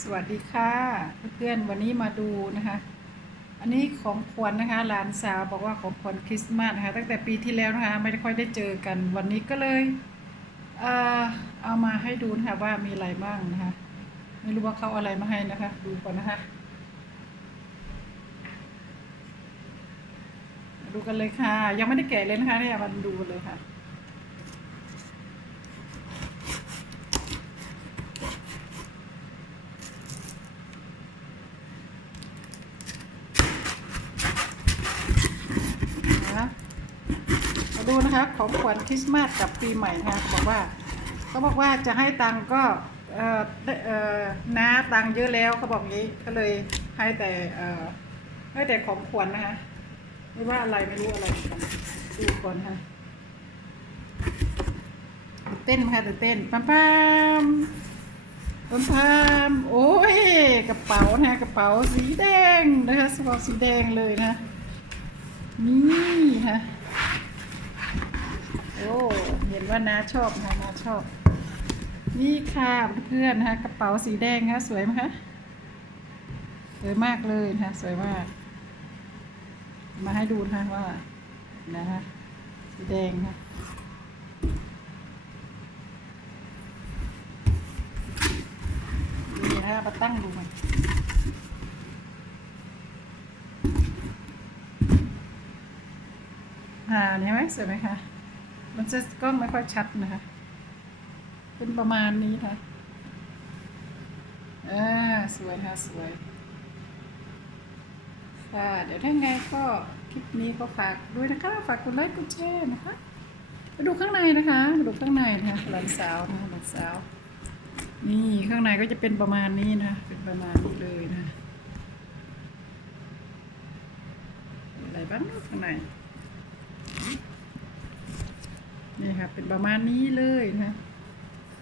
สวัสดีค่ะ เพื่อนๆวันนี้มาดูนะคะ อันนี้ของขวัญนะคะหลานสาวบอกว่าของขวัญคริสต์มาสนะคะตั้งแต่ปีที่แล้วนะคะไม่ได้ค่อยได้เจอกันวันนี้ก็เลยเอ่อเอามาให้ดูนะคะว่ามีอะไรบ้างนะคะ ไม่รู้ว่าเขาอะไรมาให้นะคะ ดูก่อนนะคะ ดูกันเลยค่ะ ยังไม่ได้แกะเลยนะคะเนี่ยมาดูเลยค่ะ นะคะมาดูนะคะของขวัญคริสต์มาสกับปีใหม่นะคะบอกว่าเขาบอกว่าจะให้ตังก็เออเออน้าตังเยอะแล้วเขาบอกงี้ก็เลยให้แต่เออให้แต่ของขวัญนะคะ ไม่ว่าอะไรไม่รู้อะไรกันดูก่อนค่ะเต้นไหมคะตื่นเต้นปั๊มปั๊มปั๊มปั๊มโอ้ยกระเป๋านะคะกระเป๋าสีแดงนะคะกระเป๋าสีแดงเลยนะ นี่ฮะ โอ้ เห็นว่าน้าชอบนะน้าชอบ นี่ค่ะเพื่อนๆนะกระเป๋าสีแดงคะสวยไหมคะ สวยมากเลยนะคะสวยมาก มาให้ดูนะว่า นะฮะสีแดงค่ะนี่นะคะมาตั้งดูมันาเห็นไหมสวยไหมคะ มันจะกล้องไม่ค่อยชัดนะคะ เป็นประมาณนี้ค่ะอ่าสวยค่ะสวยค่ะเดี๋ยวถ้าไงก็คลิปนี้ก็ฝากด้วยนะคะ ฝากกดไลค์กดแชร์นะคะมาดูข้างในนะคะมาดูข้างในนะคะหลานสาวนะคะหลานสาว นี่ข้างในก็จะเป็นประมาณนี้นะ เป็นประมาณนี้เลยนะ อะไรบ้างข้างใน นี่ค่ะเป็นประมาณนี้เลยนะ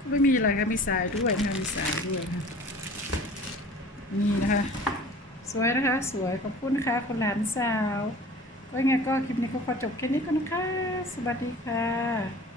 ไม่มีอะไรค่ะมีสายด้วยนะมีสายด้วยนะนี่นะคะ สวยนะคะ สวยขอบคุณนะคะคุณหลานสาวก็ยังไงก็คลิปนี้ก็ขอจบแค่นี้ก่อนนะคะ สวัสดีค่ะ